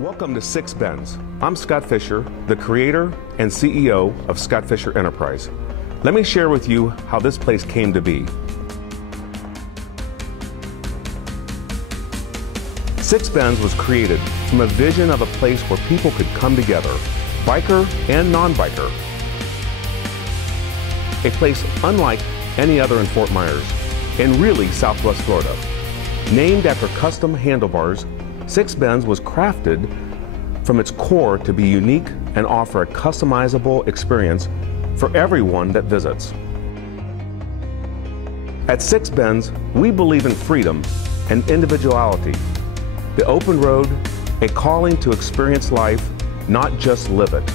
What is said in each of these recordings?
Welcome to Six Bends. I'm Scott Fischer, the creator and CEO of Scott Fischer Enterprise. Let me share with you how this place came to be. Six Bends was created from a vision of a place where people could come together, biker and non-biker. A place unlike any other in Fort Myers, and really Southwest Florida. Named after custom handlebars, Six Bends was crafted from its core to be unique and offer a customizable experience for everyone that visits. At Six Bends, we believe in freedom and individuality, the open road, a calling to experience life, not just live it.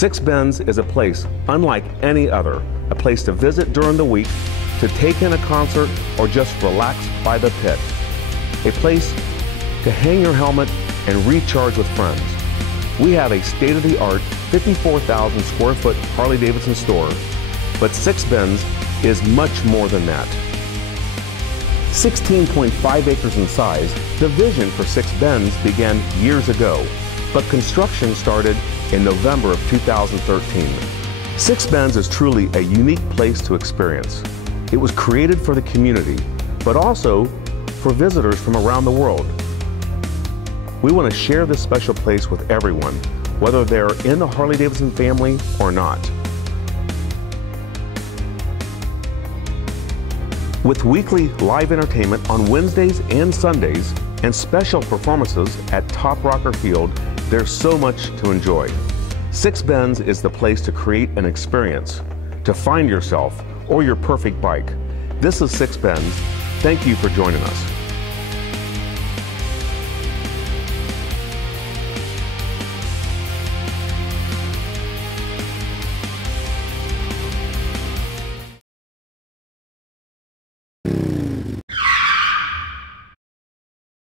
Six Bends is a place unlike any other, a place to visit during the week, to take in a concert, or just relax by the pit. A place to hang your helmet and recharge with friends. We have a state-of-the-art 54,000 square foot Harley-Davidson store, but Six Bends is much more than that. 16.5 acres in size, the vision for Six Bends began years ago, but construction started in November of 2013. Six Bends is truly a unique place to experience. It was created for the community, but also for visitors from around the world. We want to share this special place with everyone, whether they're in the Harley-Davidson family or not. With weekly live entertainment on Wednesdays and Sundays, and special performances at Top Rocker Field, there's so much to enjoy. Six Bends is the place to create an experience, to find yourself or your perfect bike. This is Six Bends. Thank you for joining us.